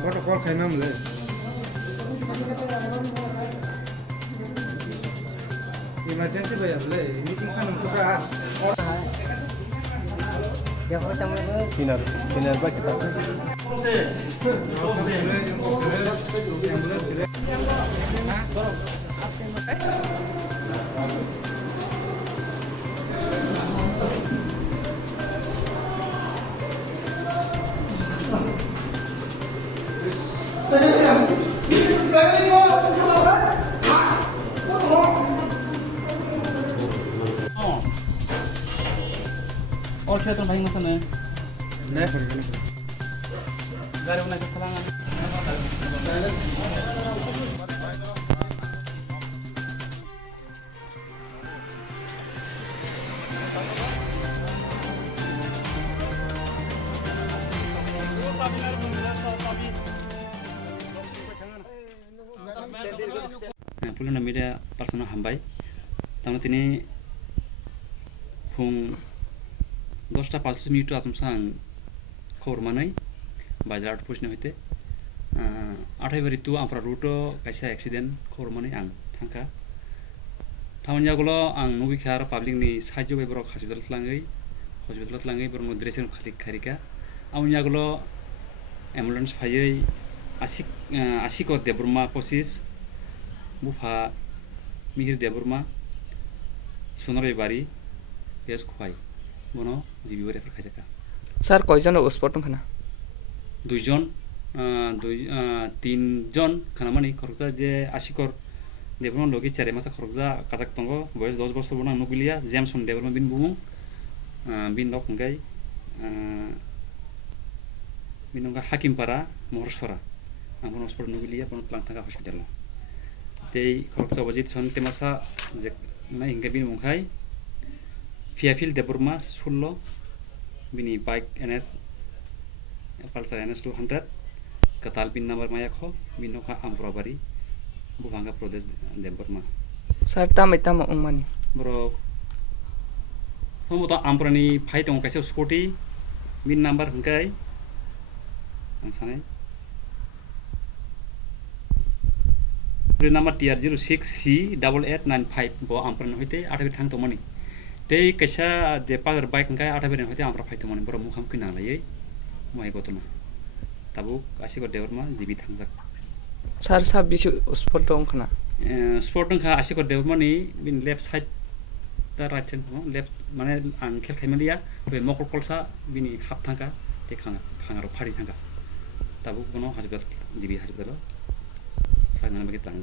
Protokol kayaknya mulai. Emergency ba yan mulai. Meeting kan untuk Pinar ba kita? Orkestra banyak mana? Nah, Gari mana kesalangan? Pulau media personal hambai, tamat ini hung 10টা 45 minute আতম সাং খবর মানাই বাজার out position হইতে 28 বারি তু আমরা Ruto কাইসা accident খবর মানাই আং থাঙ্কা টাউন জাগুলো আং নবিখার পাবলিক নি সাহায্য বেবর হসপিটাল tlangै বরং ড্রেসিং খারিকা আউন জাগুলো অ্যাম্বুলেন্স ফাইयै আশিক দেবরমা 25 বুফা মিহির দেবরমা সোনারই বাড়ি pace Khowai Bono jibi bari refer khaja ka sir কয়জন স্পট খানা তিনজন খানা মানে খরচা যে আশিকর দেবরমা লগি চারে মাসা খরচা কাজাক তঙ্গ বয়স 10 বছর বনা নবিলিয়া জেমসন দেবরমা বিন বুমু বিন নক গাই বিন নঙ্গা হাকিমপাড়া মহরসরা আমন স্পট নবিলিয়া বন প্লাং থাকা হসপিটাল তেই খরচা বজিত সন তেমাসা যে না হিংগা বিন মুখাই Fiafil Deburma Sullo Bini bike NS Pulsar NS 200 Katal bin number Mayakho Binoka Amprobari Bubanga Prodes Deburma sir tama umani Bro Homoto Amprani Fight on Kaso Scotty bin number Hunkai Ansane Number TR06C 8895 Bo Ampran Hoite Atabi Tang to money Tei kaisa je pagar bike ngai 8 beren hoite amra phaito mone boro mukham kina lai mai botona tabuk asiko deborma jibi thangjak sir sab bisu spot dong khana sport dongkha asiko deborma ni bin left side ta right hand left mane ang khel khaimaliya be mokol kolsa bini hap thangka te khangaro phari thangka tabuk bono hasbital jibi hasbital sa nang bagi tang